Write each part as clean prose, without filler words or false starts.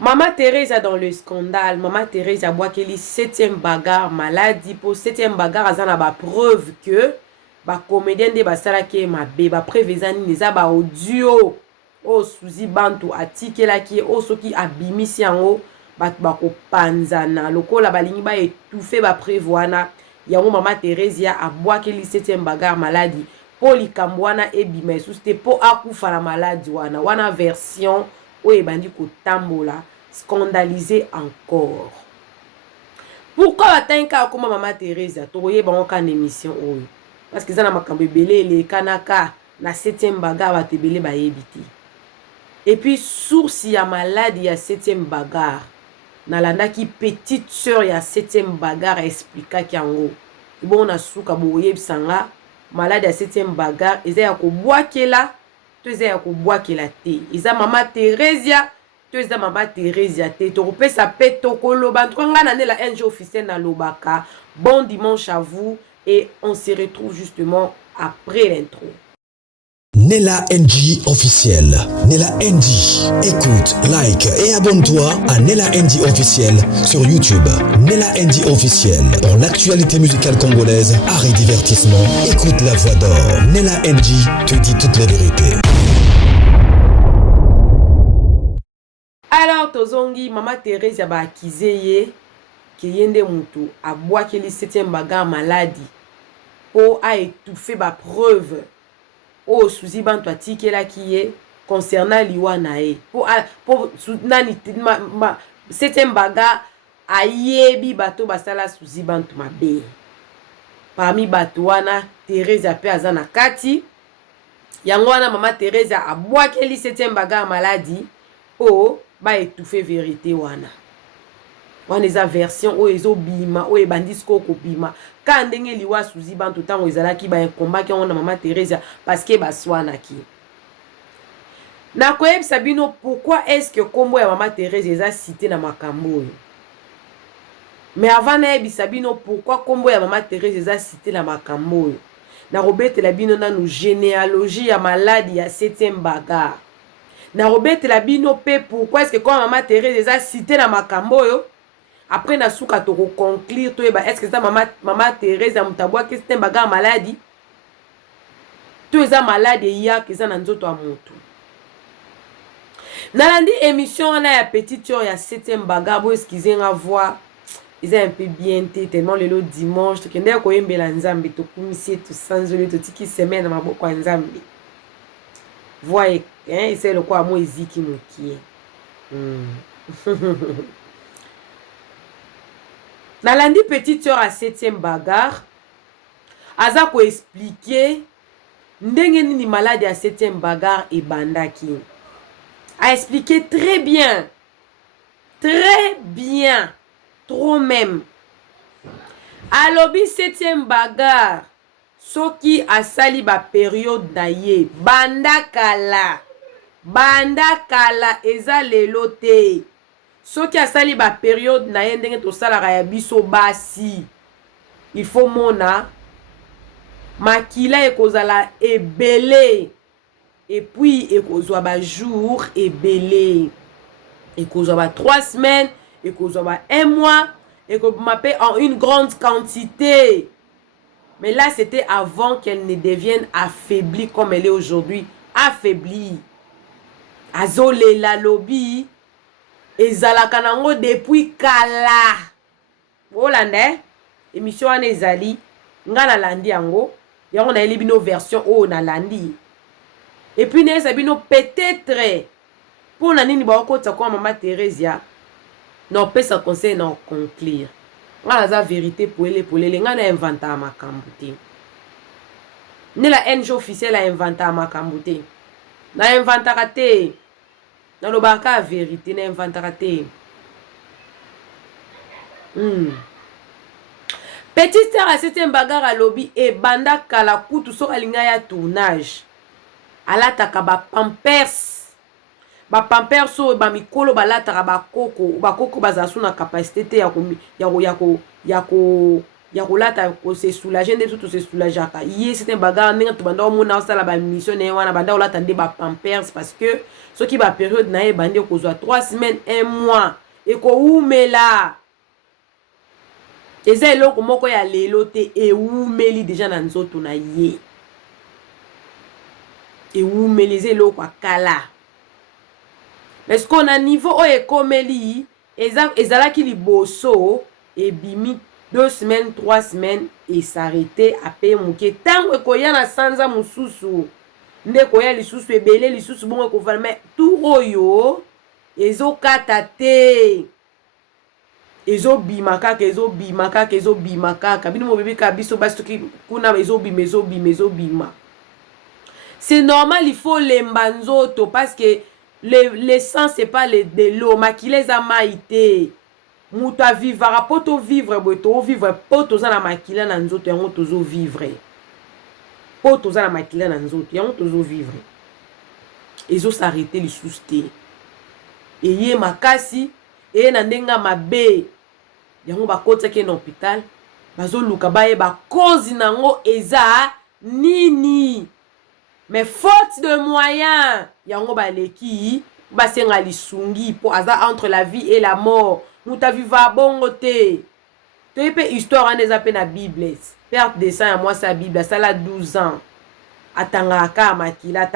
Maman Thérèse dans le scandale, Maman Thérèse a boakeli 7e bagarre maladie pour 7e bagarre azana ba preuve que ba comédien de basala ki mabe ba preuve ezani neza ba audio o Suzy Bantu atikela ki o soki abimisi yango bat ba ko panzana lokola balingi ba étouffer ba preuve wana yango Maman Thérèse a boakeli 7e bagarre maladie pour likambo wana ebima esuste po akufa la maladie wana version o ebandi ko tambola scandalisé encore. Pourquoi batanka comme Maman Thérèse toye bango kan émission oyo? Parce que ça na makambo belé les kanaka na 7e bagarre batebele ba yebiti. Et puis source ya maladie ya 7e bagarre nalanda ki petite sœur ya 7e bagarre expliqua ki yango. Bon na suka boye bisanga maladie ya 7e bagarre eza ya ko boakela to eza ya ko boakela te. Eza Maman Thérèse to eza Maman Thérèse te to kopesa pe tokoloba ntonga na la NG officiel na lobaka. Bon dimanche à vous et on se retrouve justement après l'intro. Nella NG officiel. Nella NG. Écoute, like et abonne-toi à Nella NG officiel sur YouTube. Nella NG officiel. Pour l'actualité musicale congolaise, art et divertissement, écoute la voix d'or. Nella NG te dit toutes les vérités. Alors tozongi Maman Thérèse ya ba akizeye ki yende mutu a boakeli 7e bagarre maladie po a étouffé ba preuve o Suzy Bantu atikela ki ye concernant liwa na ye po nani 7e bagarre ayebi bato basala Suzy Bantu mabe parmi bato wana Thérèse ape aza na kati yango wana Maman Thérèse a boakeli 7e bagarre maladie o ba étouffer vérité wana eza version o ezo bima o ebandis ko bima ka ndenge liwa Suzy Bantu tango ezalaki ba combat ki na Maman Thérèse parce que baswana ki na koyebisa bino pourquoi est-ce que kombo ya Maman Thérèse eza cité na makambo mais avant na yebisa bino pourquoi kombo ya Maman Thérèse eza cité na makambo na robetela bino nanu généalogie ya maladie ya 7e bagarre na robete la bino pe pourquoi est-ce que quand Maman Thérèse eza cité na makambo yo après na suka to conclure to eba est-ce que ça Maman Thérèse a mutabwa que c'est un bagarre maladie to eza maladie ya que ça na nzoto a moto nalandi émission na ya petite sœur ya 7e bagarre bo excusez nga voix ils un peu bien tellement le dimanche to kende ko yembela nzambe to kumisi to sanzoli to tiki semaine na maboko ya nzambe voyez hein c'est le quoi moi eziki mokie nalandi petite sœur à 7e bagarre aza ko expliquer ndenge nini maladie à 7e bagarre et bandaki a expliqué très bien trop même alobi 7e bagarre soki asali ba période na ye banda kala eza lelo te soki asali ba période na ye ndenge tosalaka ya biso basi il faut mona makila ekozala ebele et puis ekozwa ba jour ebele ekozwa ba 3 semaines ekozwa ba 1 mois ekozwa en une grande quantité. Mais là, c'était avant qu'elle ne devienne affaiblie comme elle est aujourd'hui. Affaiblie. Azole la lobby. Ezalakanango depuis kala. Volande. Émission ane ezali. Nga na landi yango. Yango na elibino version o na landi. Et puis na ezabino peut-être. Pour na nini ba okota kwa Maman Thérèse. Non, peut sa conseil na conclure. Nga za vérité pour les nga na inventa makambo te. Ne la NG officiel a inventa makambo te. Na inventaka te. Na lobaka vérité na inventaka te. Petite sœur à 7e bagarre à lobby et banda kala kutu so alinga ya tournage. Alataka ba pampers. Ba pampers so ba mikolo balataka ba koko bazasu na capacité te ya ya kolata ko se soulager nde tout se soulager ka yé c'est un bagarre ndenge to banda omona osala ba mission ne wana banda olata nde ba pampers parce que ce qui ba période na ye bande ko zwa 3 semaines 1 mois et ko umela eza eloko moko ya lelo te e umeli déjà na nzoto na ye e umeli eza eloko akala parce qu'on a niveau o ekomeli ezalaki liboso et bimi 2 semaines 3 semaines et s'arrêter après muke tango ekoya na sanza mususu nde koya lisusu ebele lisusu bongo ekofana mais tout oyo ezokata te ezobima kaka bino mobebika biso basi toki kuna ezobima c'est normal il faut lemba nzoto parce que le sang c'est pas de l'eau makila eza mai te mutu avivaka po tovivre boye tovivre po toza na makila na nzoto yango tozovivre po toza na makila na nzoto yango tozovivre ezosarete lisusu te eye makasi eye na ndenga mabe yango bakotisaki na hôpital bazoluka bayeba cause nango eza nini mais faute de moyens yango baleki basenga lisungi po aza entre la vie et la mort muta viva bongo te toye pe histoire wana eza pe na bible perte de sang ya mwasi ya bible asala 12 ans atangaka makila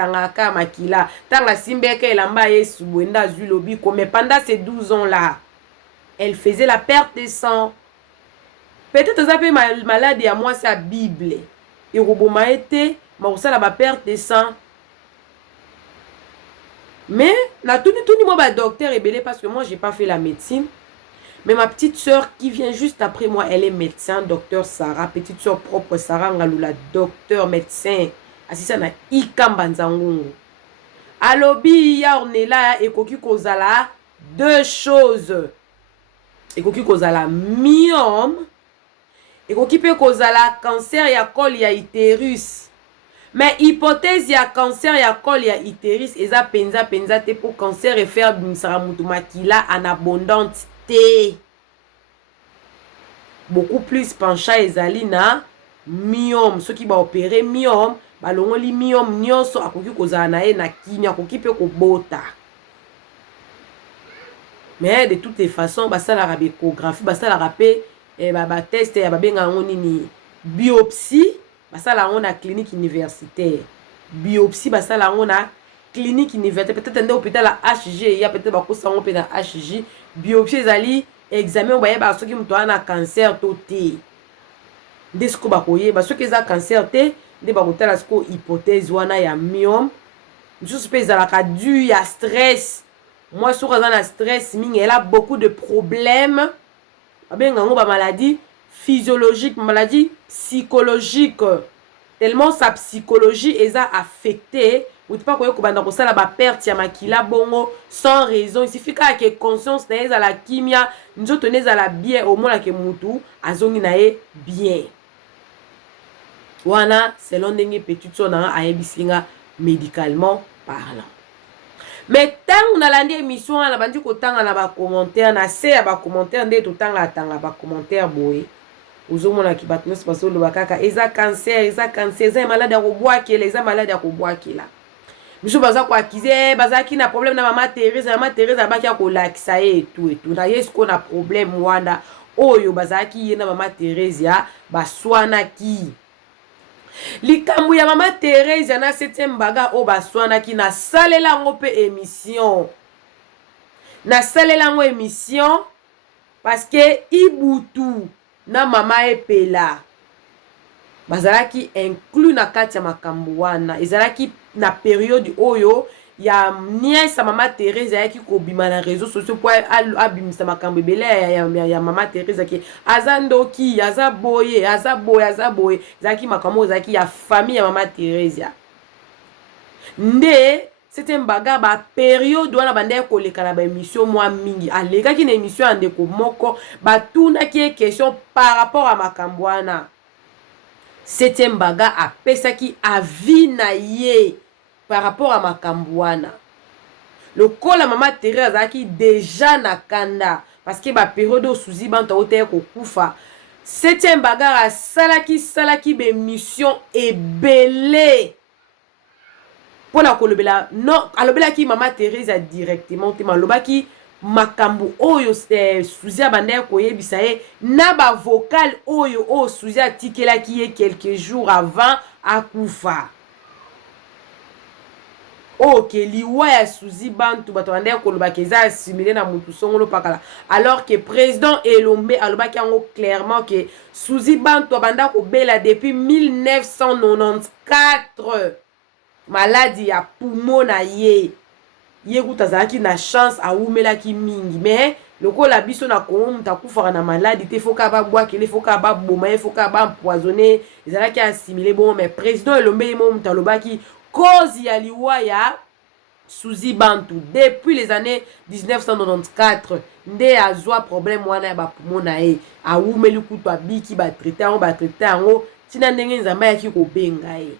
tanga simbeka elamba yesu bwenda azwi lobiko mais pendant ces 12 ans là elle faisait la perte de sang peut-être eza pe malade ya mwasi ya bible ekoboma ete makosala ba perte de sang mais la tuni moi ba docteur ebele parce que moi j'ai pas fait la médecine. Mais ma petite sœur qui vient juste après moi, elle est médecin, docteur Sarah, petite sœur propre Sarah Ngalula, docteur médecin. Assisa na Ikamba Nzangungu. Alobi ya ornela ekoki kozala 2 choses. Ekoki kozala myome, ekoki pe kozala cancer ya col ya utérus. Mais hypothèse ya cancer ya col ya utérus eza penza te pour cancer et faire bimisara mutu makila en abondance. Beaucoup plus pencha ezali na myome ceux qui ba opérer myome balongoli myome nyonso akoki kozala na ye na kini akoki pe kobota mais de toutes les façons basala la échographie basala rapé ba test ya babenga ngo nini biopsie basala ngo na clinique universitaire biopsie basala ngo na clinique universitaire peut-être nde hôpital à HG ya peut-être bakosa ngo pe na HG biopsie ezali examen baye ba soki mutu ana cancer to te nde siko bakoyeba soki eza cancer te nde bakotala siko hypothèse wana ya myome misusu mpe ezalaka dû ya stress moi soki aza na stress mingi elle a beaucoup de problèmes babenga ngo maladie physiologique maladie psychologique tellement sa psychologie eza affectée ou pas koyo kobanda kosala ba perte ya makila bongo sans raison il suffit que conscience na eza la kimia nzoto neza la bien au moins que mutu azongi na ye bien wana selon ndenge petite so na ayebisinga médicalement parlant mais tant na landi émission na bandi ko tanga na ba commentaire na se ya ba commentaire nde to tanga ba commentaire boye uzomona ki batno spaso lo bakaka eza cancer eza malade ya kobwakela eza malade ya kobwakela biso baza ko akize bazaki na problème na mama Thérèse abaki akolakisa ye tout na yesko na problème wana oyo bazaki ye na mama Thérèse ya baswana ki likambu ya mama Thérèse na 7e baga o baswana ki na salela ngo pe émission parce que ibutu na mama epela bazalaki inclus na kati ya makambo wana ezalaki na période oyo ya nièce mama Thérèse ayaki kobima na réseaux sociaux po abimisa makambo ebele ya mama Thérèse ki azandoki aza boye ezalaki makambo ezalaki ya famille ya mama Thérèse nde c'était mbaga ba période wana bande koleka na ba émission mwa mingi alekaki na émission ande ko moko batuna ki question par rapport à makambo wana c'était mbaga apesaki avis na ye par rapport à makambo wana le kola mama Thérèse azaki déjà na kanda parce que ba période osuzi bantu ote ko kufa septième bagarre salaki be mission ebele pour la kolobela non alobela ki mama Teresa directement te malobaki makambu oyo Suzia banda koyebisa ye na ba vocal oyo Suzia tikelaki ye quelques jours avant akufa que liwa ya Suzi bantu bato banda koloba keza assimilé na mutu songolo pakala alors que président Elombe alobaki yango clairement que Suzi bantu banda ko bela depuis 1994 maladie ya poumon na ye kutazalaki na chance awumelaki mingi mais lokola biso na Congo muta kufaka na maladie te foka ba bwakele foka ba boma foka ba empoisonné ezalaki assimilé bon mais président Elombe mo muta lobaki cause ya liwa ya Suzi bantu depuis les années 1994 nde azwa problème wana ya ba poumon na ye awumeli kutu abiki ba traiter yango tina ndenge nzamba yaki ko benga ye.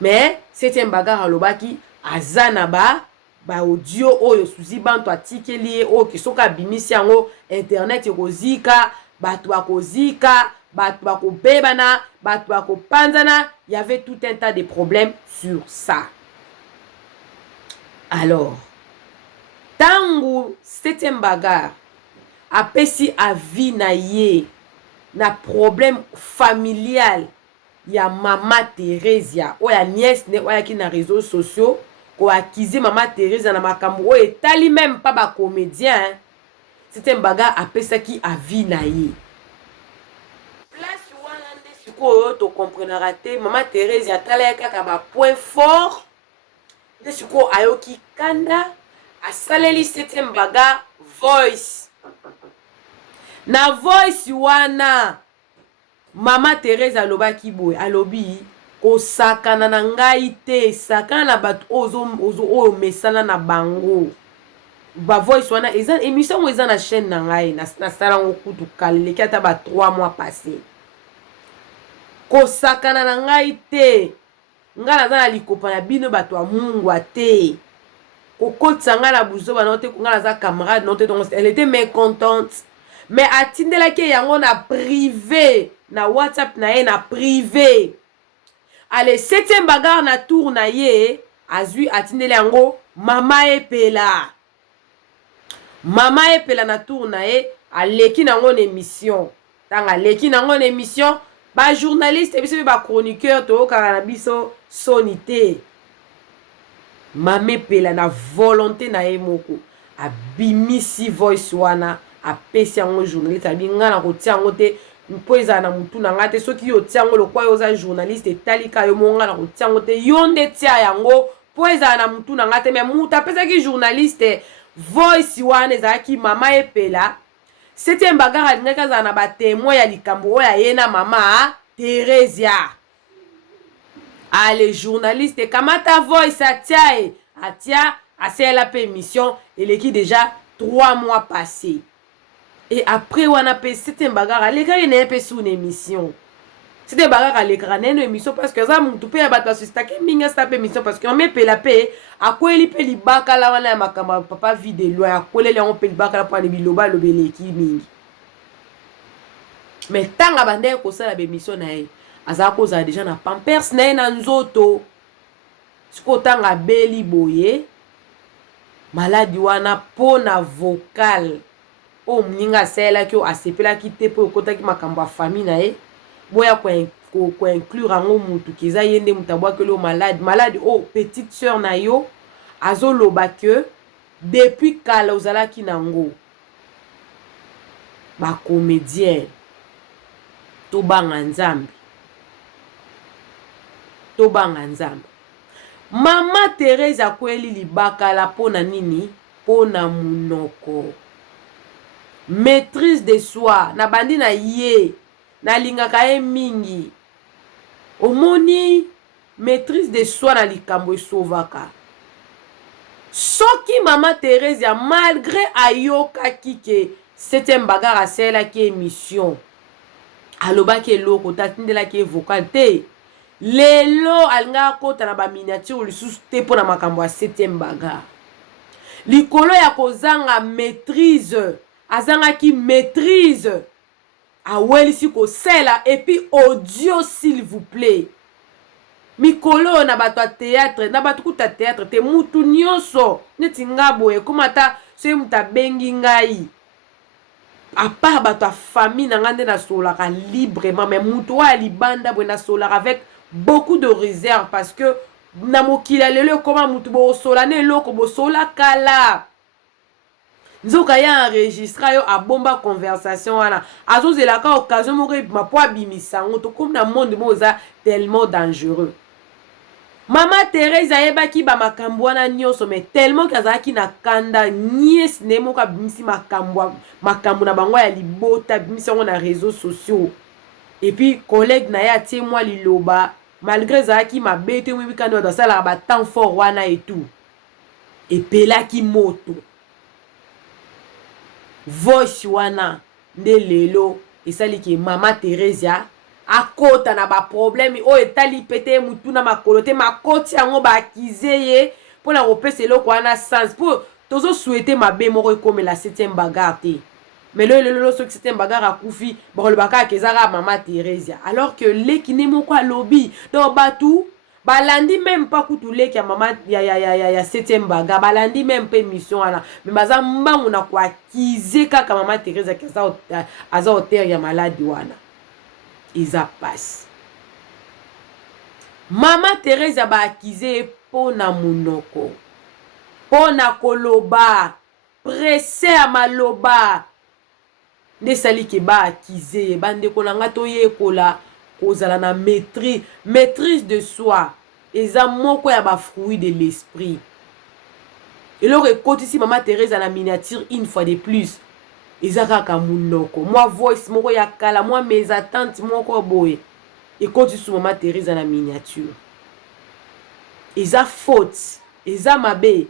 Mais septième bagarre alobaki azana ba audio oyo Suzi bantu atikeli ye oyo kisoka bimisi yango internet ekozika bato bakozika bato bakobebana bato bakopanzana, il y avait tout un tas de problèmes sur ça. Alors tangu septième bagarre apesi avi na ye na problème familial ya mama Teresa oya nièce ne oya ki na réseaux sociaux ko akize mama Teresa na makambo oyo etali même pas ba comédien septième bagarre apesaki avi na ye place wana nde sikoyo to comprendra te mama Teresa atala kaka ba point fort nde sikoyo ayoki kanda asaleli septième bagarre voice na voice wana mama Teresa alobaki boye alobi kosakana na ngai te sakana na bato oyo mesana na bango ba voice wana eza émission eza na chaîne na ngai na salango kutu kaleleki ata ba 3 mois passé kosakana na ngai te nga naza na likopa na bino bato ya Mungu te kokotisa nga na buzoba na te nga naza camarade na te donc elle était mécontente mais atindelaki yango na privé na WhatsApp na ye na privé ale septième bagarre na tour na ye azui atindeli yango mama epela na tour na ye aleki nango na émission tanga aleki nango na émission ba journaliste biso ba chroniqueur to kaka na biso sonité mama epela na volonté na ye moko abimisi voice wana apesi yango journaliste abinga na kotia yango te mpo eza na mutu na nga te soki yo tia yango lokwa yo oza journaliste etalika yo monga na kotia yango te yo nde tia yango mpo eza na mutu na nga te mais mutu apesaki journaliste voice wana ezalaki mama epela septième bagarre alingaki azala na batémoin ya likambo oyo aye na mama Teresa ale journaliste kamata voice atia asela pe émission eleki déjà 3 mois passés. Et après, on a fait cette bagarre. L'écran n'est pas sous une émission. C'était bagarre à l'écran, une émission parce que ça, mon tout père a battu sur cette émission parce qu'on met la paix. À quoi il peut les bacs là, on a ma caméra, papa vide loin. À quoi il on peut le bac là pour les biloba, le belé qui mingi. Mais tant à bander qu'on ça la émission nae. Asa cause a déjà na pampers nae na nzoto. Ce qu'on tant à beli boye. Maladi wana pona vocal. O mninga sela ki o asepela ki te po kota ki makambo famille na ye boya ko inclure ngo mutu kiza yende mutabwa ke lo malade o petite sœur na yo azoloba que depuis kala ozala ki nango ba comédien to banga nzambe mama Teresa kweli libaka la pona nini pona munoko maîtrise de soi na bandi na ye na lingaka ye mingi omoni maîtrise de soi na likambo esovaka soki mama Teresa malgré ayokaki ke septième bagarre aselaki émission alobaki eloko tatindelaki vocal te lelo alinga kota na ba miniature lisusu te mpona makambo ya septième bagarre likolo ya kozanga maîtrise azanga ki maîtrise awelisi kosala et puis audio s'il vous plaît mikolo na bato théâtre na bato kuta théâtre te mutu nyonso neti nga boye koma ata soki mutu abengi ngai à part bato ya famille na nga nde nasolaka librement mais mutu oyo ya libanda boye nasolaka avec beaucoup de réserve parce que na mokili ya lelo ekoma mutu bosola na eloko bosola kala nzoka ya enregistra yo abomba conversation wana azozelaka occasion moko ebima po abimisa yango tokomi na monde mo oza tellement dangereux. Mama Thérèse ayebaki ba makambo wana nyonso mais tellement kazalaki na kanda nies ne moko abimisi makambo na bango ya libota abimisi yango na réseaux sociaux et puis collègue na ye atie mwa liloba malgré zalaki mabe te mwebi kandi bato asalaka batemps fort wana et tout epelaki moto voice wana nde lelo esaliki Mama Thérèse akota na ba problème o etali pete mutu na makolo te makoti yango ba akize ye pona kopesa eloko wana sens po tozo souhaiter mabe moko ekomela 7e bagarre te mais lelo soki 7e bagarre akufi bakolobaka kezaka Mama Thérèse alors que leki ne moko alobi donc batu balandi même pas kutu leki ya mama ya 7e bagarre balandi même pas émission wana mais baza mbangu na kwa akize kaka Mama Thérèse keza aza auteur ya maladi wana Isa passe. Mama Thérèse ba akize pona munoko. Pona koloba. Pressé à maloba. Nde sali ke ba akize. Bande kolanga toye kola. Kozala na maîtrise. Maîtrise de soi. Eza moko ya ba fruit de l'esprit. Et alors écoute ici Mama Thérèse à la miniature une fois de plus. Ezaka munoko moi voice moko ya kala moi mes attentes moko boye et quand tu Mama Thérèse à la miniature eza faute eza mabe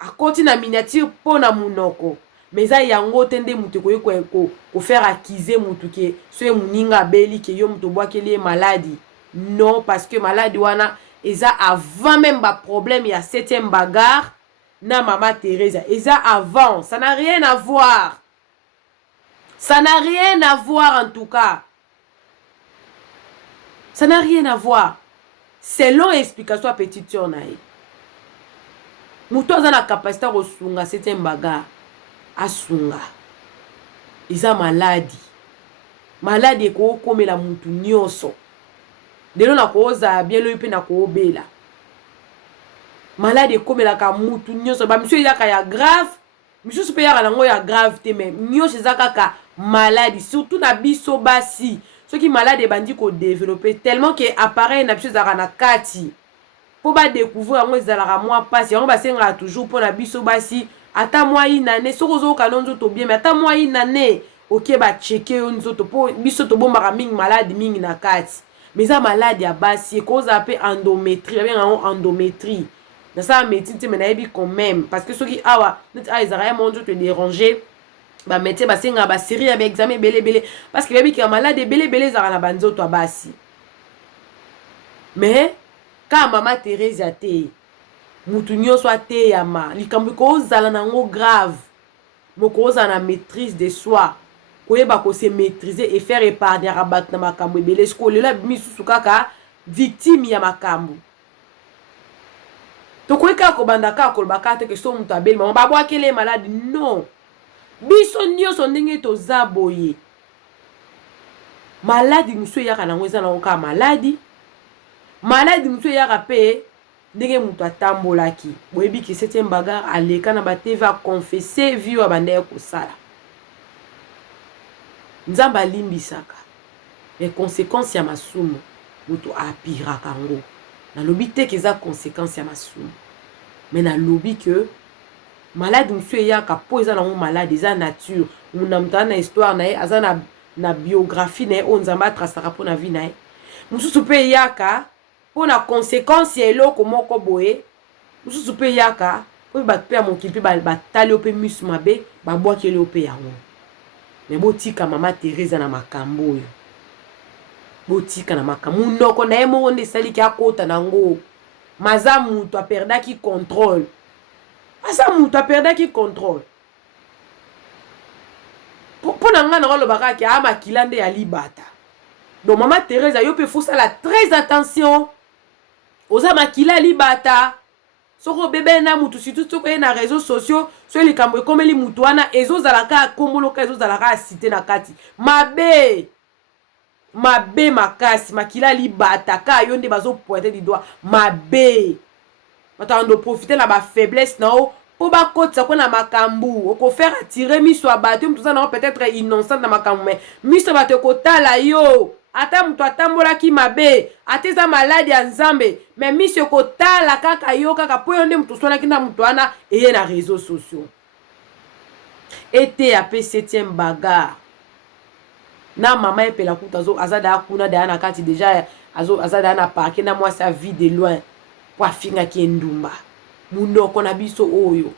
a continue na miniature pona munoko mais eza yango tende mutu ko faire accuser mutu ke so muninga beli ke yo mutu boakeli maladie non parce que maladie wana eza avant même ba problème ya 7e bagarre na Mama Thérèse, eza avant, ça n'a rien à voir. Ça n'a rien à voir en tout cas. Ça n'a rien à voir. Selon explication à petite sœur naïe. Muto aza na capacité de sunga 7e bagarre. Asunga. Eza maladie. Maladie ko komela mutu nyonso. Delo na koza bien lo pe na ko obela. Malade komela ka mutu nyonso ba monsieur yaka ya grave monsieur pe yaka nango ya grave te mais nyonso ezaka ka maladie surtout na biso basi ceux qui malade bandi ko développer tellement que appareil na biso ezaka na kati po ba découvrir yango ezalaka mwa passe yango basenga toujours po na biso basi ata mwa inane soko zo ka lonzo to bien mais ata mwa inane ok ba checker yo nzoto po biso to bombaka mingi malade mingi na kati mais ça malade ya basi ko za pe endométrie bien en endométrie. Dans ça médecine tu me quand même parce que ceux qui awa net a ezara mon Dieu te déranger ba médecin ba senga ba série avec examen belé parce que baby qui est malade belé zara na banzo to basi mais quand Mama Thérèse a te mutu nyonso ate ya ma likambo ko zala nango grave moko za na maîtrise de soi koyeba ko se maîtriser et faire épargner rabat na makambo belé sko lela misusu kaka victime ya makambo. Tokweka ko bandaka ko bakate ke so mutu abeli mama babwakele malade non biso nyonso ndenge toza boye maladi musu yaka na ngweza na oka maladi musu yaka pe ndenge mutu atambolaki boyebi ki 7e bagarre aleka na ba TV a confesser vie wa bande ko sala nzamba limbisaka les conséquences ya masumu mutu apiraka ngo na lobi te que ça conséquence ya masumu mais na lobi que malade monsieur yaka po eza na malade eza nature muna mutana histoire na aza na biographie na on nzamba trasaka po na vie na mususu pe yaka po na conséquence ya eloko moko boye mususu pe yaka po ba pe mokili pe ba tali pe misu mabe ba bwakeli pe yango mais botika Mama Thérèse na makambo yo botika na makambo noko na emo onde sali ki akota nango maza mutu aperdaki contrôle asa mutu aperdaki contrôle pour nga na lo baka ki ama kilande ya libata. Donc maman Thérèse yo pe faut ça la très attention. Oza makila libata. Soko bébé na mutu surtout soko na réseaux sociaux, so likambo ekomeli mutu wana ezozalaka komboloka ezozalaka cité na kati. Mabe makasi makila libata ka yo nde bazo pointer du doigt. Mabe. Matando profiter na ba faiblesse na o po ba kotsa ko na makambu oko faire attirer miso abatu mtu sana peut-être innocent na makambu mais miso bato ko tala yo. Ata mtu atambola ki mabe ateza maladi ya nzambe mais miso ko tala kaka yo kaka po yonde mtu sona kinda mtu ana eye na réseaux sociaux ete ape 7e bagarre na mama epela kuta zo azada akuna da na kati déjà azada na parquet na moi sa vie de loin pour afinga ki ndumba munoko na biso oyo.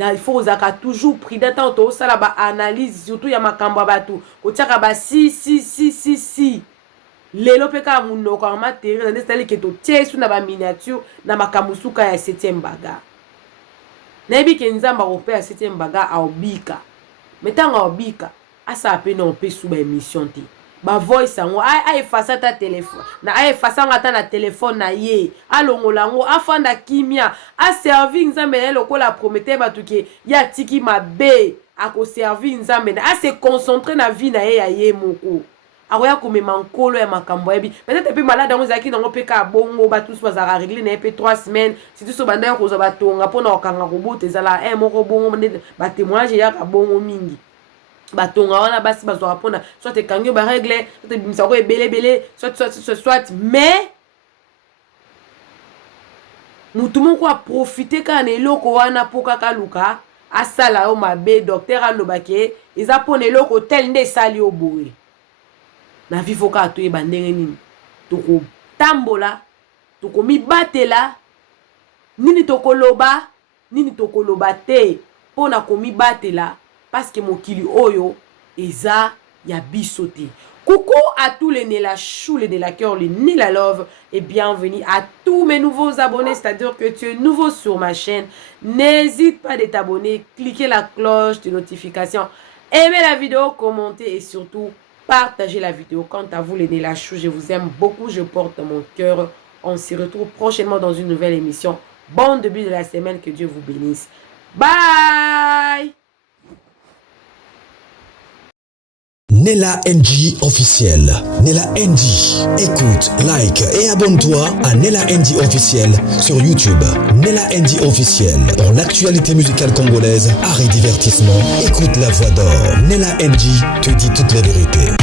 Il faut toujours prudent tant to sala ba analyse surtout ya makambo batu kotiaka ba si lelo peka mundo kwa matériel ndestali keto tiesu na ba miniature na makambo suka ya 7e bagarre na bi ke nzamba ko pe ya 7e bagarre a obika metanga obika asa pe no pe sous ba émission te ba voice ngo a effacer ta téléphone na a effacer ngata na téléphone na ye alongola ngo afanda kimia a servir nzambe lokola prometteur batuke ya tiki mabe ako servir nzambe na a se concentrer na vie na ye ya ye moko akoya komema nkolo ya makambo yebi peut-être pe malade ngo zaki nango peka bongo batu so bazara régler na pe 3 semaines si tu so banda ko zo batonga pona okanga kobote ezala moko bongo ba témoignage ya ka bongo mingi batonga wana basi bazwa pona soit ekangi ba règle soit bimisa ko ebele soit mais mutu moko a profiter kana eloko wana poka kaluka asala yo mabe docteur alobake eza pona eloko tel nde sali oboye na vivoka to e bandenge nini toko tambola toko mibatela nini tokoloba te pona komi batela parce que mokili oyo eza ya bisote. Coucou à tous les Nela Chou, les Nela Cœur, les Nela Love et bienvenue à tous mes nouveaux abonnés, c'est-à-dire que tu es nouveau sur ma chaîne. N'hésite pas de t'abonner, cliquez la cloche de notification, aimez la vidéo, commentez et surtout partagez la vidéo. Quant à vous les Nela Chou, je vous aime beaucoup, je porte mon cœur. On se retrouve prochainement dans une nouvelle émission. Bon début de la semaine, que Dieu vous bénisse. Bye! Nela NG officiel. Nela NG. Écoute, like et abonne-toi à Nela NG officiel sur YouTube. Nela NG officiel. Pour l'actualité musicale congolaise, art et divertissement, écoute la voix d'or. Nela NG te dit toutes les vérités.